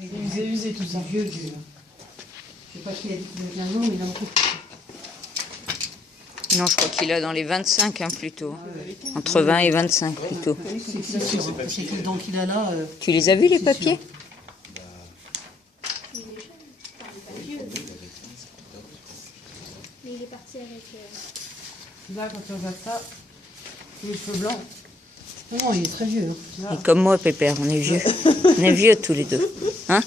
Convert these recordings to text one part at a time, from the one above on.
Il est usé tout ça. Vieux. Je sais pas qui a dit qu'il a 15 ans, mais il a beaucoup. Non, je crois qu'il a dans les 25, hein, plutôt. Entre 20 et 25, plutôt. C'est sûr, parce que les dents qu'il a là... Tu les as vus, les papiers? Mais il est parti avec... Là, quand on regarde ça, les cheveux blancs. Non, il est très vieux. Hein. Et comme moi, Pépère, on est vieux. On est vieux tous les deux. Hein?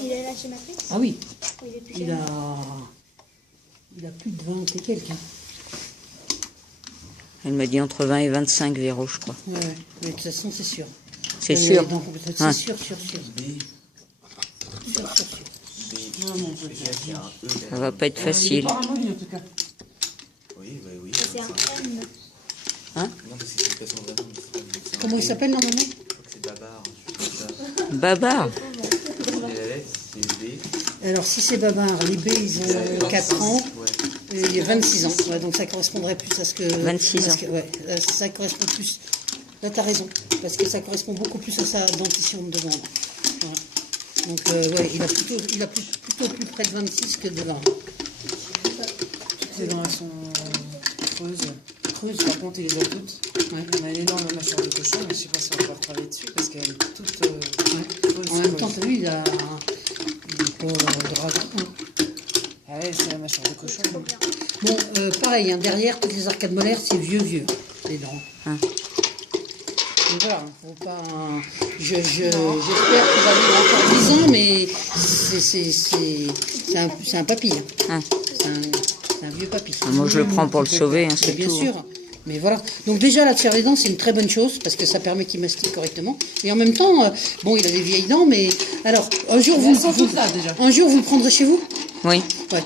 Il est là chez ma fille? Ah oui, Il est plus il jeune. a plus de 20 et quelques. Hein. Elle me dit entre 20 et 25, Véro, je crois. Ouais, mais de toute façon, c'est sûr. C'est sûr. C'est Ouais. sûr. Sûr. Non, non, Ça va pas être facile. Il est pas en en tout cas. Oui. C'est un M. Hein? Non, parce que c'est une façon vraiment. Comment il s'appelle normalement? Je crois que c'est Babar. Je sais pas ça. Babar. Et la lettre, c'est B. Alors, si c'est Babar, les B, ils ont 4 ans. Ouais. Et il y a 26 ans. Ouais, donc ça correspondrait plus à ce que... 26 ans. Ouais, ça correspond plus... Là, t'as raison. Parce que ça correspond beaucoup plus à sa dentition de devant. Voilà. Donc, ouais, il a plutôt plus près de 26 que de 20. Toutes les dents, elles sont creuses. Par contre, il les a toutes. Ouais. On a une énorme mâchoire de cochon, mais je sais pas si on va pouvoir travailler dessus parce qu'elle est toute creuse. En même temps, t'as vu, il a pas de dragon. Hein. Ah ouais, c'est la mâchoire de cochon. Bon, pareil, hein, derrière, toutes les arcades molaires, c'est vieux, les dents. Hein. Donc voilà, faut pas... J'espère qu'il va vivre encore 10 ans, mais c'est un papy. Hein. C'est un vieux papy. Moi, je le prends pour le sauver, hein, c'est Bien tout. sûr. Mais voilà. Donc déjà, là, de faire les dents, c'est une très bonne chose, parce que ça permet qu'il mastique correctement. Et en même temps, bon, il a des vieilles dents, mais... Alors, un jour, Elles sont toutes là, déjà. Un jour, vous le prendrez chez vous? Oui. Ouais.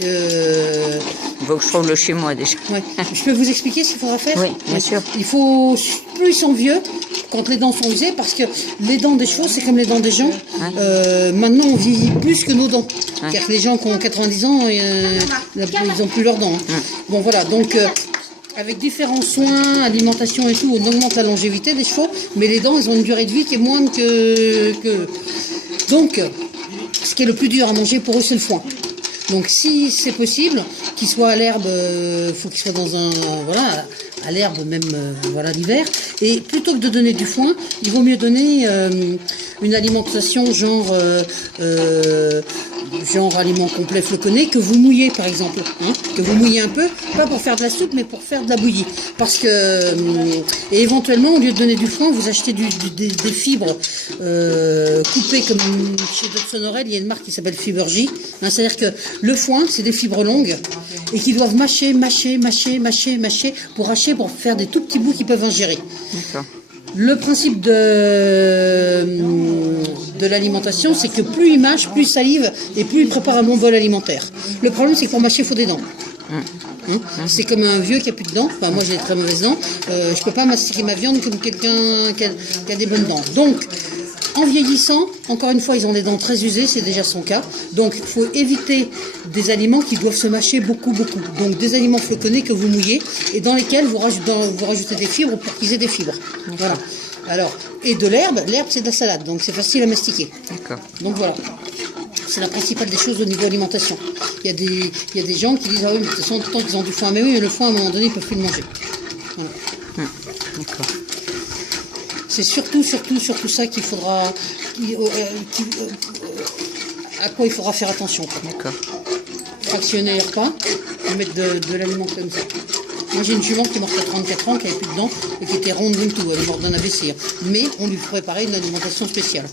Il faut que je trouve le chez moi, déjà. Ouais. Je peux vous expliquer ce qu'il faudra faire? Oui, bien sûr. Il faut, plus ils sont vieux, quand les dents sont usées, parce que les dents des chevaux, c'est comme les dents des gens. Maintenant, on vieillit plus que nos dents. C'est-à-dire que les gens qui ont 90 ans, ils n'ont plus leurs dents. Hein. Bon, voilà. Donc, avec différents soins, alimentation et tout, on augmente la longévité des chevaux, mais les dents, elles ont une durée de vie qui est moindre que... Donc, ce qui est le plus dur à manger pour eux, c'est le foin. Donc si c'est possible, qu'il soit à l'herbe, faut qu'il soit dans un... voilà, à l'herbe même, voilà, l'hiver. Et plutôt que de donner du foin, il vaut mieux donner une alimentation genre aliment complet floconné, que vous mouillez par exemple. Hein, que vous mouillez un peu, pas pour faire de la soupe, mais pour faire de la bouillie. Parce que... et éventuellement, au lieu de donner du foin, vous achetez des fibres coupées comme chez Dodson Orel, il y a une marque qui s'appelle Fibergy. Hein, c'est-à-dire que le foin, c'est des fibres longues et qui doivent mâcher pour hacher, pour faire des tout petits bouts qui peuvent ingérer. Le principe de l'alimentation, c'est que plus il mâche, plus il salive et plus il prépare un bon bol alimentaire. Le problème, c'est que pour mâcher, il faut des dents. Hein, c'est comme un vieux qui a plus de dents. Enfin, moi, j'ai des très mauvaises dents. Je peux pas mastiquer ma viande comme quelqu'un qui a des bonnes dents. Donc, en vieillissant, encore une fois, ils ont des dents très usées, c'est déjà son cas. Donc, il faut éviter des aliments qui doivent se mâcher beaucoup. Donc, des aliments floconnés que vous mouillez et dans lesquels vous rajoutez des fibres pour qu'ils aient des fibres. Voilà. Alors, et de l'herbe, c'est de la salade, donc c'est facile à mastiquer. D'accord. Donc voilà. C'est la principale des choses au niveau alimentation. Il y a des gens qui disent, ah oui, mais de toute façon, tant qu'ils ont du foin, mais oui, mais le foin, à un moment donné, ils ne peuvent plus le manger. Voilà. D'accord. C'est surtout ça qu'il faudra, à quoi il faudra faire attention. D'accord. Fractionner les repas et mettre de l'aliment comme ça. Moi j'ai une jument qui est morte à 34 ans, qui n'avait plus de dents et qui était ronde comme tout, elle est morte d'un AVC. Mais on lui préparait une alimentation spéciale.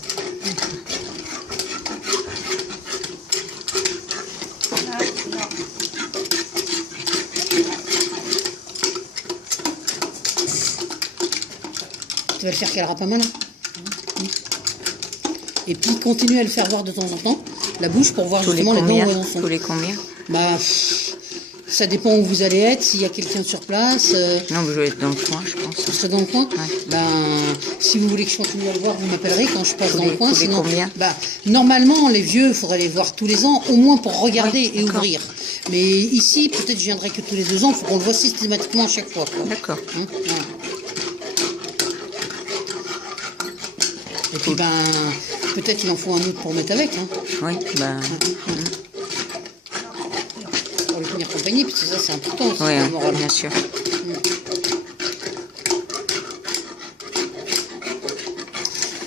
Tu vas le faire qu'elle aura pas mal. Et puis continue à le faire voir de temps en temps, la bouche, pour voir Tous les justement les dents combien? où elles en sont. Tous les combien? Bah, Ça dépend où vous allez être, s'il y a quelqu'un sur place. Non, vous allez être dans le coin, je pense. Vous serez dans le coin. Ouais. Ben, si vous voulez que je continue à le voir, vous m'appellerez quand je passe dans le coin. Tous les Sinon, combien ben, normalement, les vieux, il faudrait les voir tous les ans, au moins pour regarder et ouvrir. Mais ici, peut-être je viendrai que tous les 2 ans, il faut qu'on le voit systématiquement à chaque fois. Quoi. D'accord. Hein, voilà. Et puis, ben, peut-être qu'il en faut un autre pour mettre avec. Hein. Oui, ben. Pour lui tenir compagnie, parce que ça, c'est important. Oui, c'est le moral. bien sûr.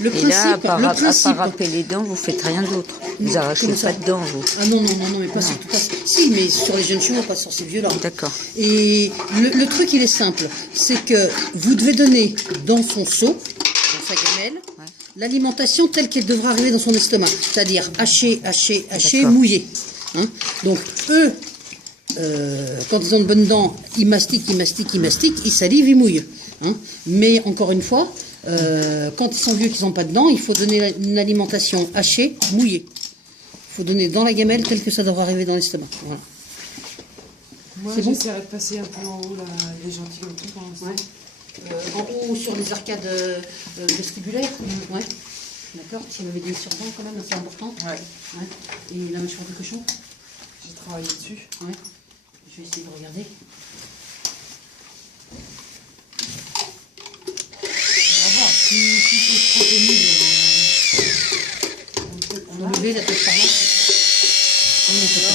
Le Et principe, là, à part le râper les dents, vous faites rien d'autre. Vous Non, arrachez comment ça pas de dents, vous. Ah non, mais pas sur tout ça. Si, mais sur les jeunes chevaux, pas sur ces vieux-là. D'accord. Et le truc, il est simple. C'est que vous devez donner dans son seau, dans sa gamelle, l'alimentation telle qu'elle devra arriver dans son estomac. C'est-à-dire haché, D'accord. mouillé. Hein. Donc, eux, quand ils ont de bonnes dents, ils mastiquent, ils salivent, ils mouillent. Hein. Mais encore une fois, quand ils sont vieux, qu'ils n'ont pas de dents, il faut donner une alimentation hachée, mouillée. Il faut donner dans la gamelle tel que ça devra arriver dans l'estomac. Voilà. Moi, C'est bon j'essaierai de passer un peu en haut, là, les gentilhommes pour l'instant. En haut, sur les arcades vestibulaires. Ouais. D'accord. Tu m'avais dit sur dents quand même, c'est important. Ouais. Ouais. Et la mâchoire du cochon. J'ai travaillé dessus. Ouais. Je vais essayer de regarder. On va voir. Si c'est trop pénible, on va lever la tête par là. Oh non, c'est pas